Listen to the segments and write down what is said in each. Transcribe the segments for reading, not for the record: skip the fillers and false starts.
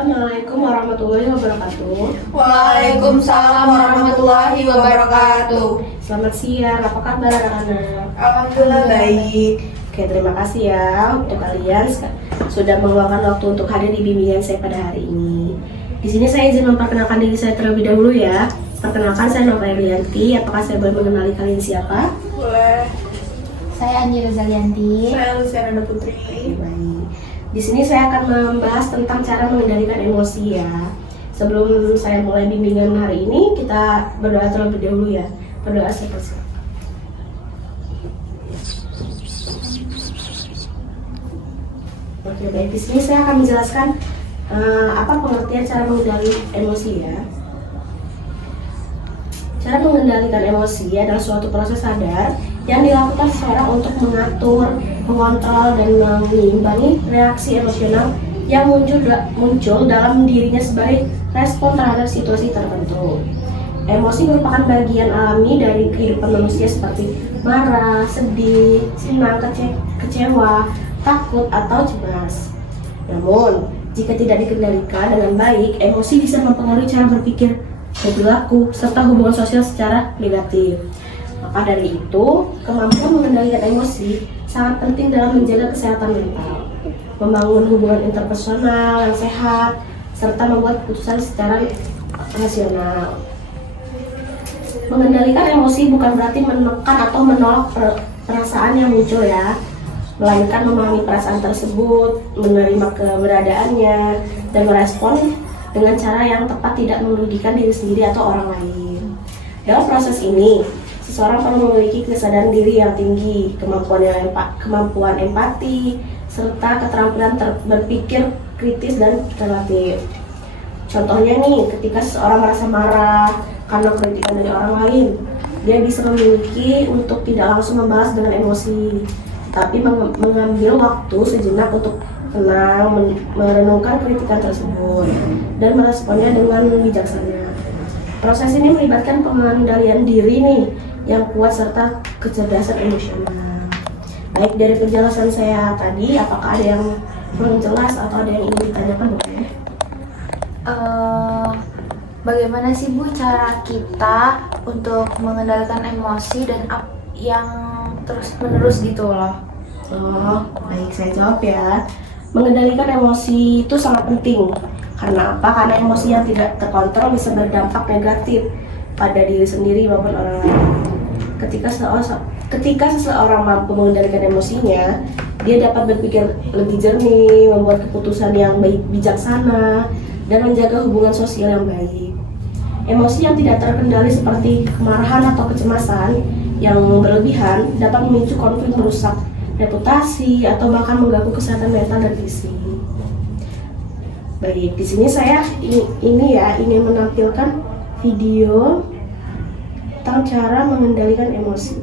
Assalamualaikum warahmatullahi wabarakatuh. Waalaikumsalam warahmatullahi wabarakatuh. Selamat siang, apa kabar anak-anak? Alhamdulillah baik. Oke, terima kasih ya untuk kalian sudah meluangkan waktu untuk hadir di bimbingan saya pada hari ini. Di sini saya izin memperkenalkan diri saya terlebih dahulu ya. Perkenalkan, saya Nova Rianti. Apakah saya boleh mengenali kalian siapa? Boleh. Saya Anji Rozalianti. Saya Luciana Putri. Baik. Di sini saya akan membahas tentang cara mengendalikan emosi ya. Sebelum saya mulai bimbingan hari ini, kita berdoa terlebih dahulu ya. Berdoa seperti ini. Oke, baik. Di sini saya akan menjelaskan apa pengertian cara mengendalikan emosi ya. Cara mengendalikan emosi adalah suatu proses sadar yang dilakukan seseorang untuk mengatur, mengontrol, dan menyeimbangi reaksi emosional yang muncul dalam dirinya sebagai respon terhadap situasi tertentu. Emosi merupakan bagian alami dari kehidupan manusia seperti marah, sedih, senang, kecewa, takut, atau cemas. Namun, jika tidak dikendalikan dengan baik, emosi bisa mempengaruhi cara berpikir, perilaku, serta hubungan sosial secara negatif. Maka dari itu, kemampuan mengendalikan emosi sangat penting dalam menjaga kesehatan mental, membangun hubungan interpersonal yang sehat, serta membuat keputusan secara rasional. Mengendalikan emosi bukan berarti menekan atau menolak perasaan yang muncul ya, melainkan memahami perasaan tersebut, menerima keberadaannya, dan merespon dengan cara yang tepat, tidak merugikan diri sendiri atau orang lain. Dalam proses ini, seseorang perlu memiliki kesadaran diri yang tinggi, kemampuan empati, serta keterampilan berpikir kritis dan relatif. Contohnya nih, ketika seseorang merasa marah karena kritikan dari orang lain, dia bisa memiliki untuk tidak langsung membalas dengan emosi, tapi mengambil waktu sejenak untuk tenang, merenungkan kritikan tersebut, dan meresponnya dengan bijaksana. Proses ini melibatkan pengendalian diri nih yang kuat serta kecerdasan emosional. Baik, dari penjelasan saya tadi, apakah ada yang belum jelas atau ada yang ingin ditanyakan boleh? Bagaimana sih Bu cara kita untuk mengendalikan emosi dan yang terus-menerus gitu loh? Oh, baik, saya jawab ya. Mengendalikan emosi itu sangat penting. Karena apa? Karena emosi yang tidak terkontrol bisa berdampak negatif pada diri sendiri maupun orang lain. Ketika seseorang mampu mengendalikan emosinya, dia dapat berpikir lebih jernih, membuat keputusan yang bijaksana, dan menjaga hubungan sosial yang baik. Emosi yang tidak terkendali seperti kemarahan atau kecemasan yang berlebihan dapat memicu konflik, merusak reputasi, atau bahkan mengganggu kesehatan mental dan fisik. Baik, di sini saya ingin menampilkan video tentang cara mengendalikan emosi.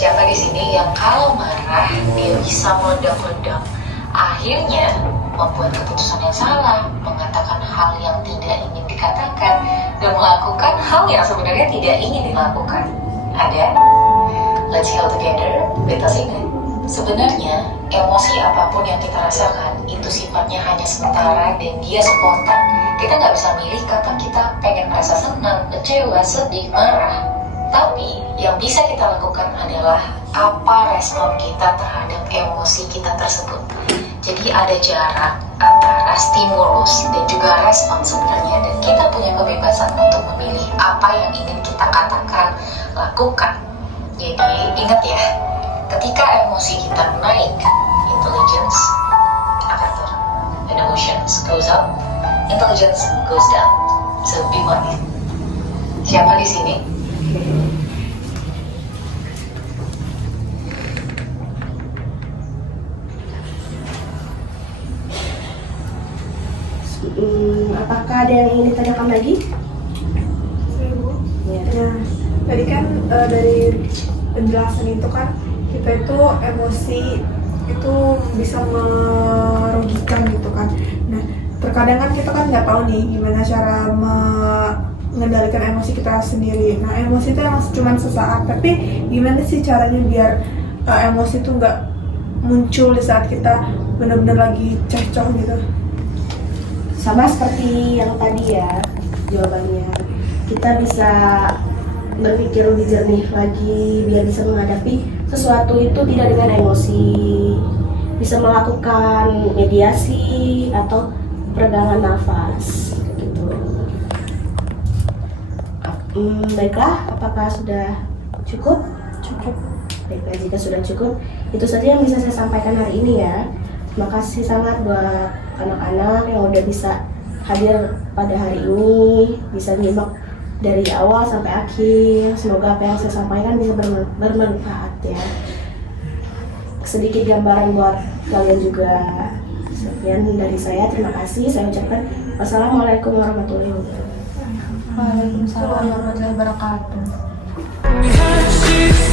Siapa di sini yang kalau marah dia bisa meledak-ledak, akhirnya membuat keputusan yang salah, mengatakan hal yang tidak ingin dikatakan, dan melakukan hal yang sebenarnya tidak ingin dilakukan? Ada? Let's heal together. Beta ingat, sebenarnya emosi apapun yang kita rasakan itu sifatnya hanya sementara dan dia spontan. Kita nggak bisa milih kapan kita pengen merasa senang, kecewa, sedih, marah. Tapi yang bisa kita lakukan adalah apa respon kita terhadap emosi kita tersebut. Jadi ada jarak antara stimulus dan juga respon sebenarnya, dan kita punya kebebasan untuk memilih apa yang ingin kita katakan, lakukan. Jadi ingat ya, ketika emosi kita naik, intelligence akan turun, and emotions goes up, intelligence goes down. So be mindful. Siapa di sini? Apakah ada yang ingin ditanyakan lagi? Ya. Nah, tadi kan dari penjelasan itu kan kita itu emosi itu bisa merugikan gitu kan. Nah, terkadang kan kita kan nggak tahu nih gimana cara mengendalikan emosi kita sendiri. Nah, emosi itu emang cuma sesaat, tapi gimana sih caranya biar emosi itu nggak muncul di saat kita benar-benar lagi cekcok gitu? Sama seperti yang tadi ya jawabannya, kita bisa berpikir lebih jernih lagi biar bisa menghadapi sesuatu itu tidak dengan emosi, bisa melakukan mediasi atau peregangan nafas gitu. Baiklah, apakah sudah cukup? Cukup. Baiklah, jika sudah cukup, itu saja yang bisa saya sampaikan hari ini ya. Terima kasih sangat buat anak-anak yang udah bisa hadir pada hari ini, bisa nyimak dari awal sampai akhir. Semoga apa yang saya sampaikan bisa bermanfaat ya. Sedikit gambaran buat kalian juga. Sekian dari saya, terima kasih. Saya ucapkan wassalamualaikum warahmatullahi wabarakatuh. Waalaikumsalam warahmatullahi wabarakatuh. Hush,